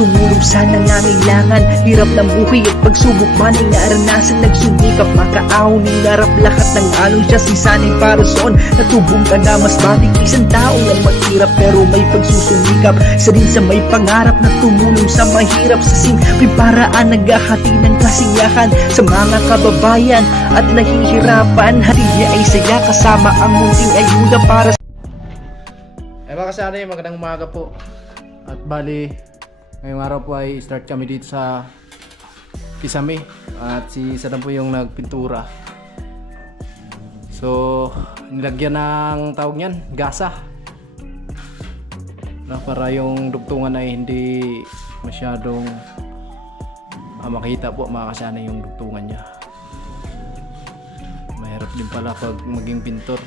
tumulong sa nangangailangan. Hirap ng buhay at pagsubok man ay naranasan. Nagsumikap makaahon, hinarap lahat ng alon. Siya si Sanay Parason, natubong ka na mas matik. Isang taong lang maghirap pero may pagsusumikap. Isa din sa may pangarap na tumulong sa mahirap. Sa simpleng paraan naghahati ng kasiyahan sa mga kababayan at nahihirapan. Hati niya ay saya kasama ang munting ayuda para Mga kasanay, magandang umaga po. At bali, ngayong araw po ay start kami dito sa Kisame. At si Saddam po yung nagpintura. So, nilagyan ng tawag niyan, gasa. Para yung dugtungan ay hindi masyadong makita po mga kasanay yung dugtungan niya. Mahirap din pala pag maging pintor.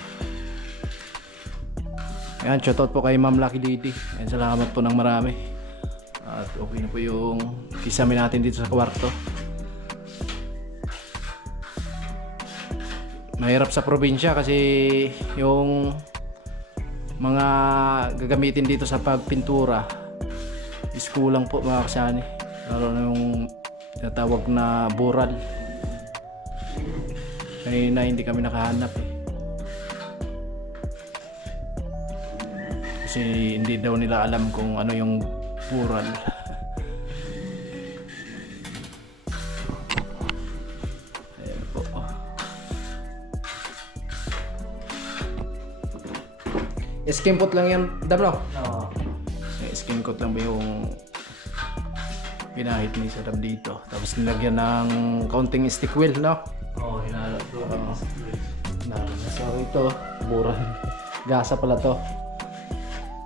Ayan, shoutout po kay Ma'am Lucky Didi. Ayan, salamat po ng marami. At okay na po yung Kisame natin dito sa kwarto. Mahirap sa probinsya kasi yung mga gagamitin dito sa pagpintura is kulang po mga kasani. Lalo na yung tinatawag na bural. Kanina hindi kami nakahanap eh. Kasi hindi daw nila alam kung ano yung bural. Ayan po. Skin coat lang yan, Dam, no? Oo. Skin coat lang ba yung pinahit ni Saddam dito. Tapos nilagyan ng kaunting stick wheel, no? Oo, hinalo to. So ito, bural. Gasa pala to.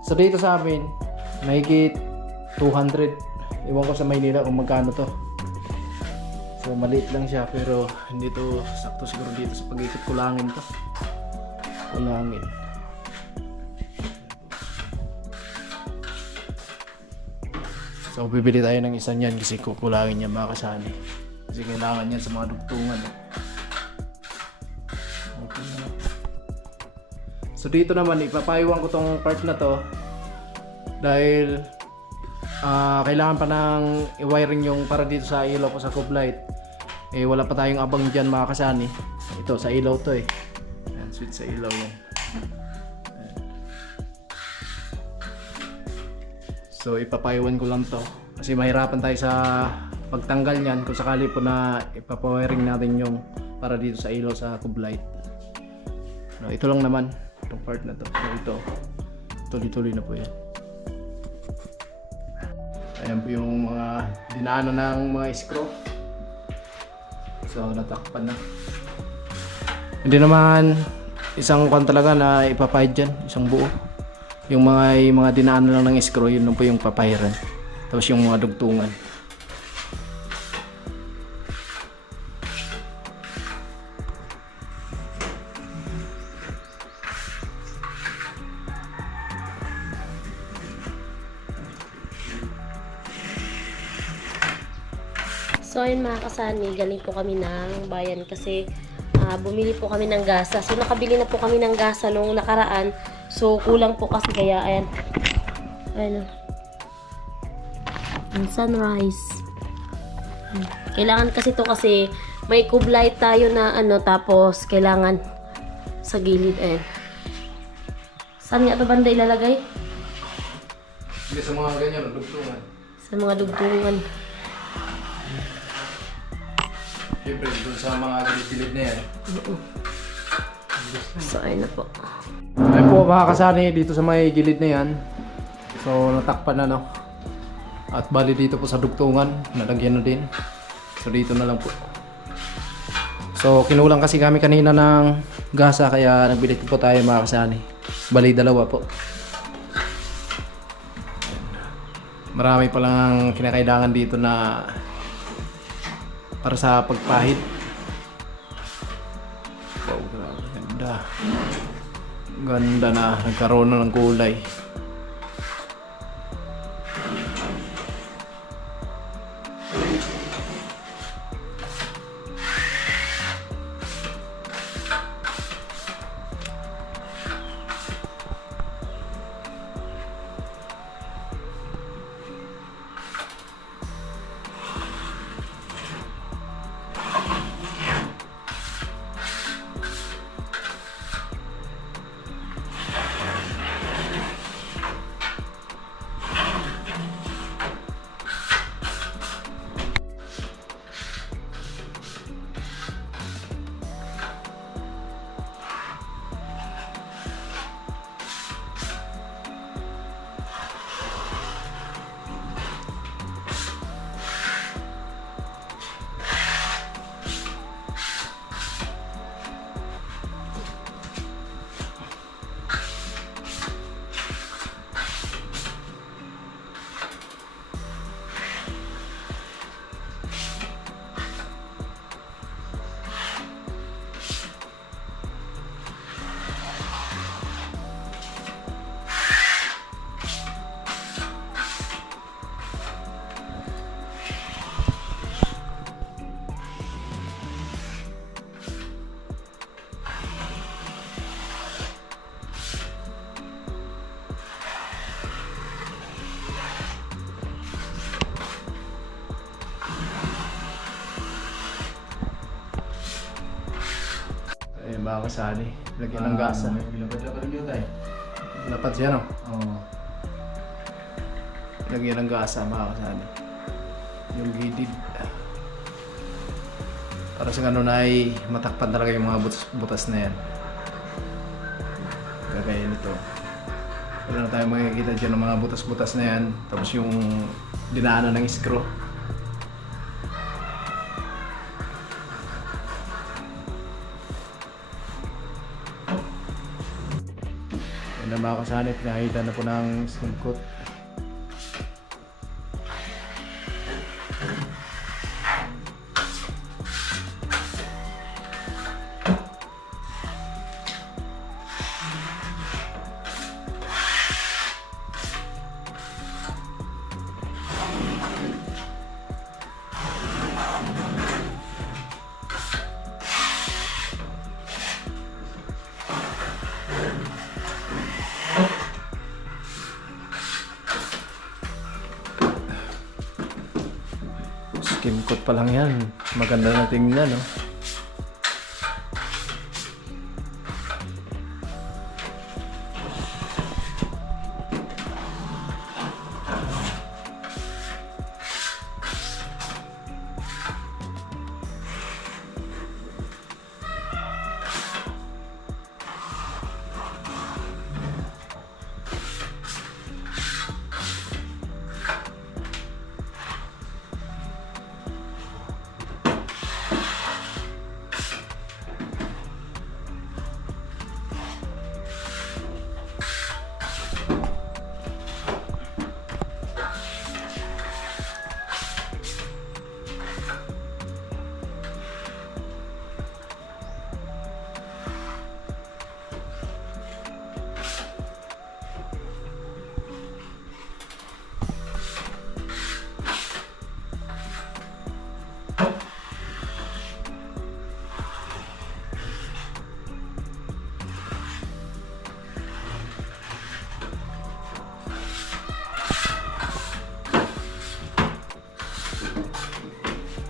So dito sa amin, mahigit 200. Iwan ko sa Maynila kung magkano to. So maliit lang siya pero hindi to sakto siguro dito sa pag-ikot. Kulangin to. Kulangin. So bibili tayo ng isa niyan kasi kukulangin niya mga kasani. Kasi kailangan niyan sa mga dugtungan. Okay na. So dito naman ipapayuan ko tong part na to dahil kailangan pa ng i-wiring yung para dito sa ilaw ko sa cube light. Eh wala pa tayong abang dyan mga kasani. Ito sa ilaw to eh. Ayan, switch sa ilaw yan. Ayan. So ipapayuan ko lang to kasi mahirapan tayo sa pagtanggal niyan kung sakali po na ipapawiring natin yung para dito sa ilaw sa cube light. No, ito lang naman itong part na to. So ito tuloy-tuloy na po yan. Ayan po yung mga dinaanan ng mga screw. So natakpan na. Hindi naman isang kwan talaga na ipapahid dyan, isang buo. Yung mga dinaanan lang ng screw, yun po yung papahiran. Tapos yung mga dugtungan. So ayun mga kasani, galing po kami ng bayan kasi bumili po kami ng gasa. So nakabili na po kami ng gasa nung nakaraan. So kulang po kasi kaya ayan. Ayan. Ang sunrise. Kailangan kasi to kasi may cube light tayo na ano tapos kailangan sa gilid ayan. Saan nga ito banda ilalagay? Hindi sa mga ganyan, dugtungan. Sa mga dugtungan. Siyempre, dun sa mga gilid-gilid na yan. So ayun na po. Ayun po mga kasani, dito sa may gilid na yan. So natakpan na no. At bali dito po sa dugtungan, nalagyan na din. So dito na lang po. So kinulang kasi kami kanina ng gasa kaya nagbilit po tayo mga kasani. Bali dalawa po. Marami pa lang kinakailangan dito na para sa pagpahid. Wow, grabe, ganda. Ganda na, nagkaroon na ng kulay. mga kasani. Lagyan ng gasa. Lapad-lapad yun tayo. Dapat siya no? Oo. Lagyan ng gasa mga kasani. Yung gilid. Para sa ganun ay matakpan talaga yung mga butas na yan. Kagaya nito. Wala na tayo makikita dyan ng mga butas-butas na yan. Tapos yung dinaanan ng screw. Yan na mga kasani, pinakita na po ng skin coat. Skim coat pa lang yan. Maganda na tingnan, no?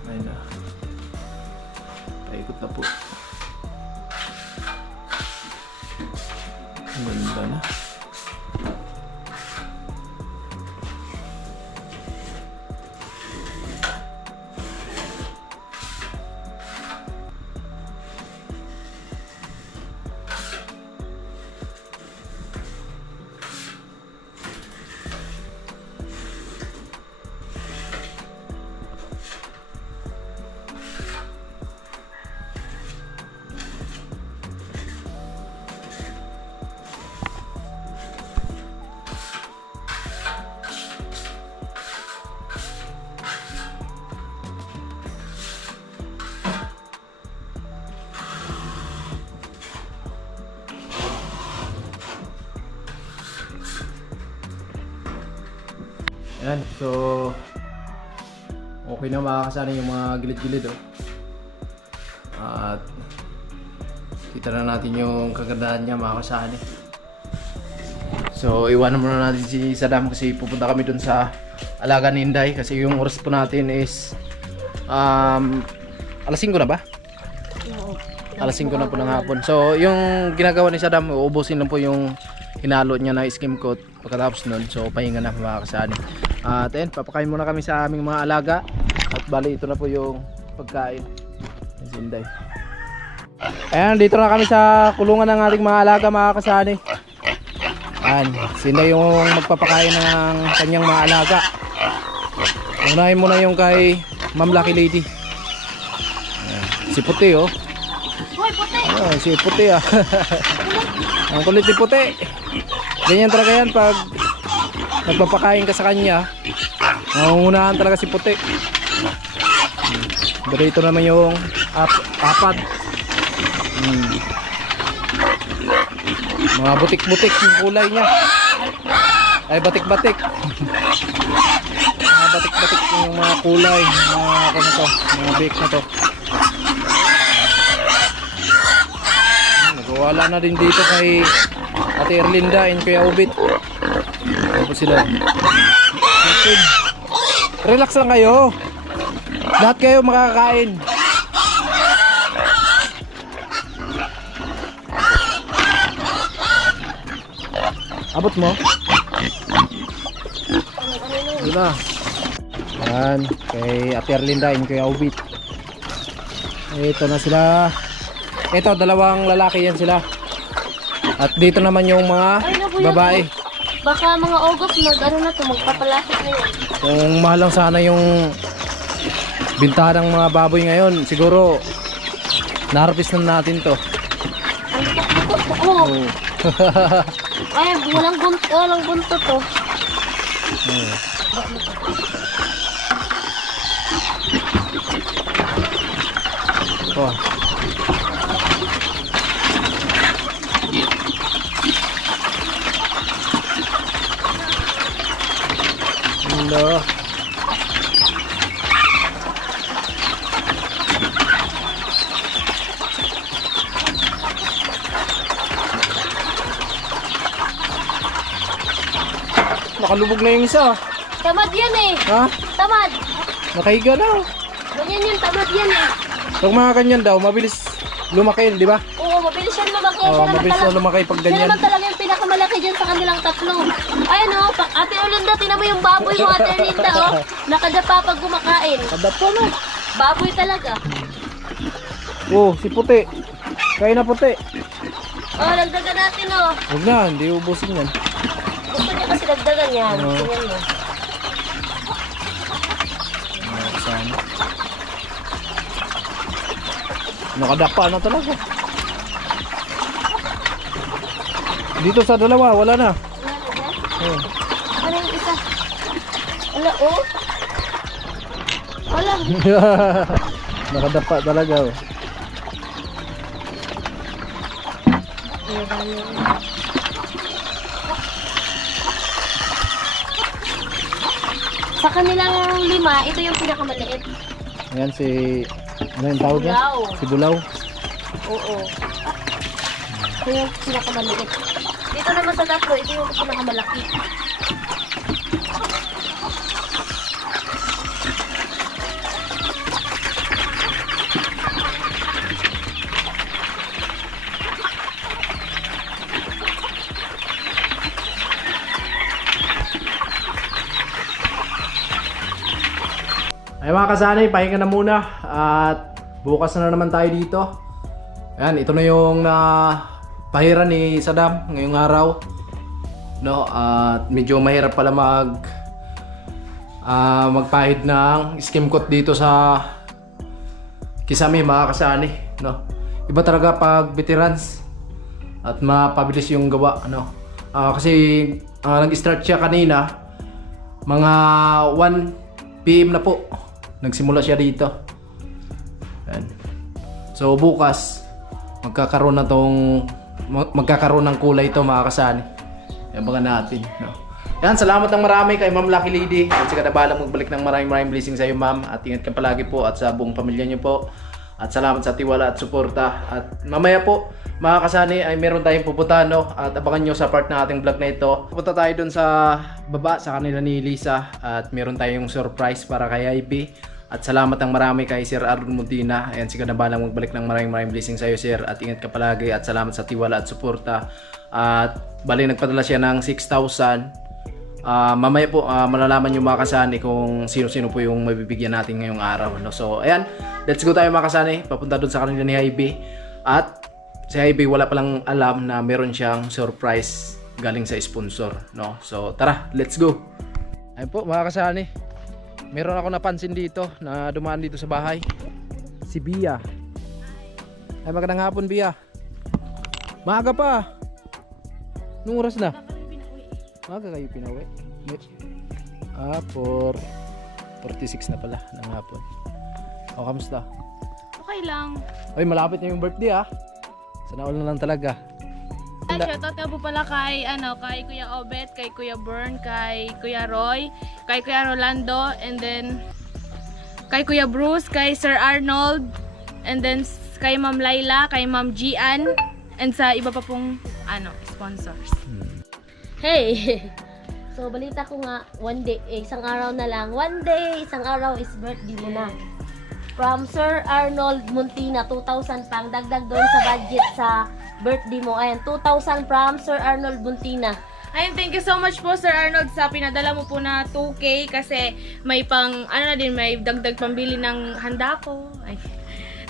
Ayun na. Paikot na po. Ganda na. Yan, so okay na makakasana yung mga gilid-gilid, oh. At kita na natin yung kagandahan niya, makakasana. So iwanan muna natin si Saddam kasi pupunta kami dun sa alaga ni Inday kasi yung oras po natin is alas 5 na ba? Oo. Alas 5 na po ng hapon. So yung ginagawa ni Saddam, uubusin lang po yung hinalo niya na skim coat. Pagkatapos nun, so pahinga na mga kasani. At ayun, papakain muna kami sa aming mga alaga. At bali ito na po yung pagkain ni Inday. Ayan, dito na kami sa kulungan ng ating mga alaga mga kasani. Ayan, si Inday yung magpapakain ng kanyang mga alaga. Unahin muna yung kay Ma'am Lucky Lady. Ayan, si Puti, oh. Hoy, puti! Ayan, si Puti, ah. Ang kulit ni Puti. Ganyan talaga yan pag nagpapakain ka sa kanya. Nangungunahan talaga si Puti. Dito naman yung apat. Mga butik-butik yung kulay niya. Ay, batik-batik. Mga batik-batik yung mga kulay. Mga bake na to. Nagwawala na din dito kay Ate Erlinda and Kuya Ubit. Tapos sila. Relax lang kayo. Lahat kayo makakain. Abot mo? Diba? Yan, kay Ate Arlinda and kay Aubit. Ito na sila. Ito, dalawang lalaki yan sila. At dito naman yung mga babae. Baka mga August magpapalapit na yun. Kung mahal lang sana yung bintahan ng mga baboy ngayon, siguro na-harvest na natin to. Ang likot-likot ko. Ay, walang bunto to. Ito. Hello. Nakalubog na yung isa. Tamad yan eh. Ha? Tamad. Nakahiga na. Ganyan yun, tamad yan eh. Pag mga ganyan daw, mabilis lumaki, di ba? Oo, mabilis yan lumaki. Oo, mabilis na lumaki pag Siya ganyan. naman talaga yung pinakamalaki dyan sa kanilang tatlo. Ayan o, Ate Olinda, tinan mo yung baboy mo, Ate Olinda o. Nakadapa pag kumakain. Kadapa na. Baboy talaga. Oh, si puti. Kaya na puti. Oh, dagdagan natin o. Huwag na, hindi ubusin yan. Gusto niya kasi dagdagan yan. Oo. Tingnan mo. Sana. Nakadapa na talaga. Dito sa dalawa, wala na. Wala na dyan? Oh. Ano yung isa? Wala o. Wala. Nakadapa talaga. Oh. Sa kanilang 5, ito yung pinakamaliit. Ayan si... Ano yung tawag niya? Bulaw. Si Bulaw. Oo. Ito yung pinakamaliit. Dito naman sa tatlo, ito yung pinakamalaki. Ay mga kasanay, pahinga na muna at bukas na naman tayo dito. Ayan, ito na yung pahiran ni Saddam ngayong araw. No, at medyo mahirap pala magpahid ng skim coat dito sa Kisame mga kasanay, no. Iba talaga pag veterans at mapabilis yung gawa, ano. Kasi nag-start siya kanina mga 1 PM na po. Nagsimula siya dito. Ayan. So bukas magkakaroon ng kulay ito mga kasani. Abangan natin, no. Yan, salamat ng marami kay Ma'am Lucky Lady. At sa kadabalang magbalik ng maraming blessings sa iyo, Ma'am. At ingat ka palagi po at sa buong pamilya niyo po. At salamat sa tiwala at suporta. At mamaya po mga kasani ay meron tayong pupuntahan, no. At abangan nyo sa part ng ating vlog na ito. Pupunta tayo dun sa baba sa kanila ni Lisa. At meron tayong surprise para kay IP. At salamat ng marami kay Sir Aaron Muntina. Ayan, sige na balang magbalik ng maraming blessings sa iyo, Sir. At ingat ka palagi at salamat sa tiwala at suporta. At bali nagpadala siya ng 6,000. Mamaya po malalaman yung mga kasani kung sino-sino po yung mabibigyan natin ngayong araw, no? So ayan, let's go tayo mga kasani. Papunta doon sa kanila ni Haibe. At si Haibe wala palang alam na meron siyang surprise galing sa sponsor, no? So tara, let's go. Ayun po mga kasani, meron ako napansin dito na dumaan dito sa bahay. Si Bia. Ay, magandang hapon, Bia. Maaga pa. Nung oras na? Maaga kayo pinauwi? 46 na pala ng hapon. O, kamusta? Okay lang. Oy, malapit na yung birthday Sana all na lang talaga. Shoutout nga po pala kay Kuya Obet, kay Kuya Bern, kay Kuya Roy, kay Kuya Rolando, and then kay Kuya Bruce, kay Sir Arnold, and then kay Ma'am Laila, kay Ma'am Gian, and sa iba pa pong sponsors. Hey! So, balita ko nga, isang araw na lang. Isang araw is birthday mo na. From Sir Arnold Muntina, 2,000 pang dagdag doon sa budget sa birthday mo. Ayan, 2,000 from Sir Arnold Muntina. Ayun, thank you so much po Sir Arnold sa pinadala mo po na 2K kasi may pang, ano na din, may dagdag pambili ng handa ko. Ay.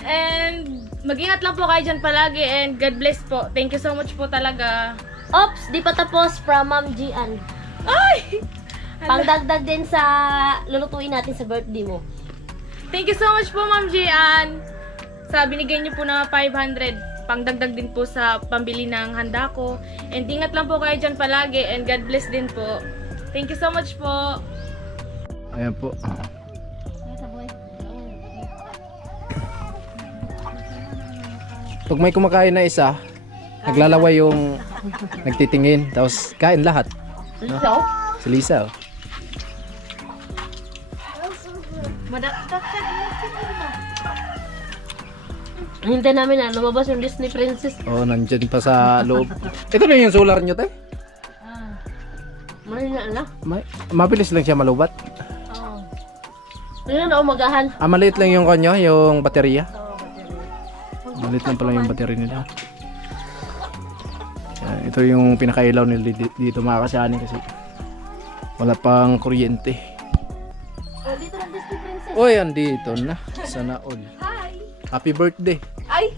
And mag-ingat lang po kayo dyan palagi and God bless po. Thank you so much po talaga. Ops, di pa tapos from Ma'am Gian. Ay! Pangdagdag din sa lulutuin natin sa birthday mo. Thank you so much po Ma'am Gian. Sa binigay niyo po na 500. Pangdagdag din po sa pambili ng handa ko. And ingat lang po kayo dyan palagi and God bless din po. Thank you so much po. Ayan po. Pag may kumakain na isa, naglalaway yung nagtitingin, tapos kain lahat. So, Si Lisa. Oh. hintay namin na lumabas yung Disney Princess. Oh, nandyan pa sa loob. Ito na yung solar nyo, te? Malina na. Mabilis lang siya malubat. Malina na umagahan. Ah, maliit lang yung kanyo, yung baterya. Maliit lang pala yung baterya nila. Yan, ito yung pinakailaw nila dito mga kasani kasi wala pang kuryente. Oh, dito na Disney Princess. Uy, andito na. Sana all. Hi! Happy birthday. Ay!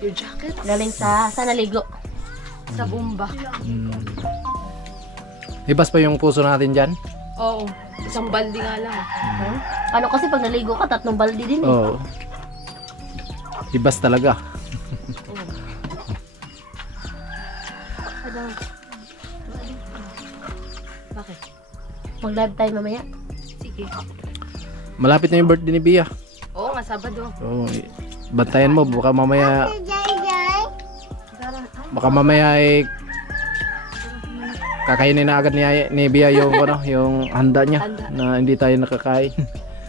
Your jacket? Galing sa naligo. Sa bumba. Ibas pa yung puso natin dyan? Oo. Isang baldi nga lang. Ano kasi pag naligo ka, 3 balde din eh. Oo. Ibas talaga. Bakit? Mag-live tayo mamaya. Sige. Malapit na yung birthday ni Bia. Oo nga, Sabado. Oo. Bantayan mo, baka mamaya ay kakainin na agad ni Bia yung ano, yung handa niya na hindi tayo nakakain.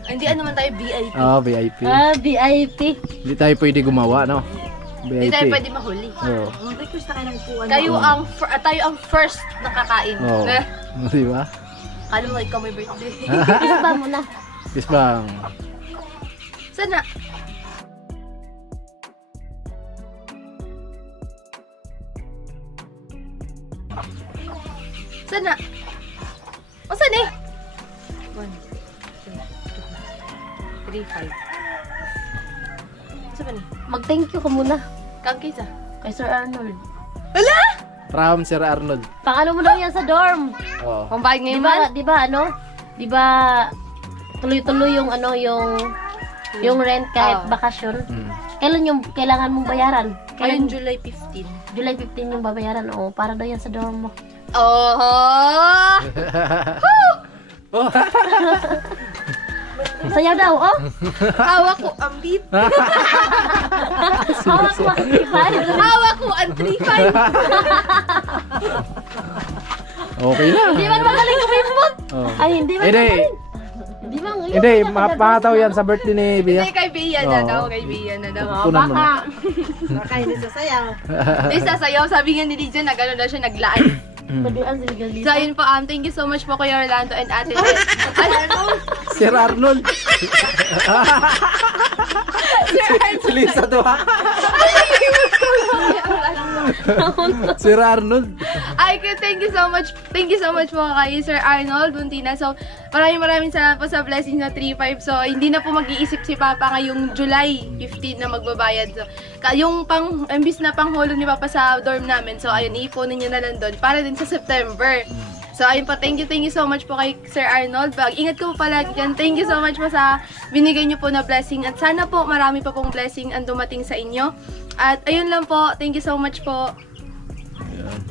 Hindi naman tayo VIP. Ah, VIP. Ah, VIP. Hindi tayo pwede gumawa, no? VIP. Hindi tayo pwede mahuli. Oo. Tayo ang first na kakain. Oo. Di ba? Kala mo ikaw may birthday. Isba mo na. Yes bang. Sana. Sana. O saan eh? 1, 2, 3, 5. Saan ba ni? Mag-thank you ka muna. Kang kisa? Kay Sir Arnold. From Sir Arnold. Pang-ano mo daw yan sa dorm. Oo. Pambayad Di ngayon ba, man? di ba ano? Di ba tuloy-tuloy yung ano, yung rent kahit bakasyon? Mm. Kailan yung kailangan mong bayaran? Ngayon Kailan? July 15. July 15 yung babayaran. Oo, para daw yan sa dorm mo. Oh! Oh. Sayaw daw, oh! Hawak ko ang beat. Hawak mo, Ifan. Hawak ko ang 3-5. Okay na. Hindi man magaling kumimpot. Oh. Ay, hindi man Hindi. magaling. Hindi man ngayon. Hindi, mapataw yan sa birthday ni Bia. Hindi, kay Bia na Oo. daw. Kay Bia na daw. Punan mo na. Hindi, sasayaw. Sabi nga ni DJ, nag-ano daw siya, naglaan. Paduan sa legal dito. So, ayun po, thank you so much po Kuya Orlando and Ate Sir Arnold. Si Lisa to ha. Sir Arnold. Ay, thank you so much. Thank you so much po kay Sir Arnold Buntina. So, maraming salamat po sa blessings na 3-5. So, hindi na po mag-iisip si Papa ngayong July 15 na magbabayad. So, yung imbis na panghulog ni Papa sa dorm namin. So, ayun, iipunin niyo na lang doon para din sa September. So, ayun po, thank you so much po kay Sir Arnold. Ingat ko po palagi dyan. Thank you so much po sa binigay niyo po na blessing. At sana po marami pa pong blessing ang dumating sa inyo. At ayun lang po, thank you so much po. Ayan.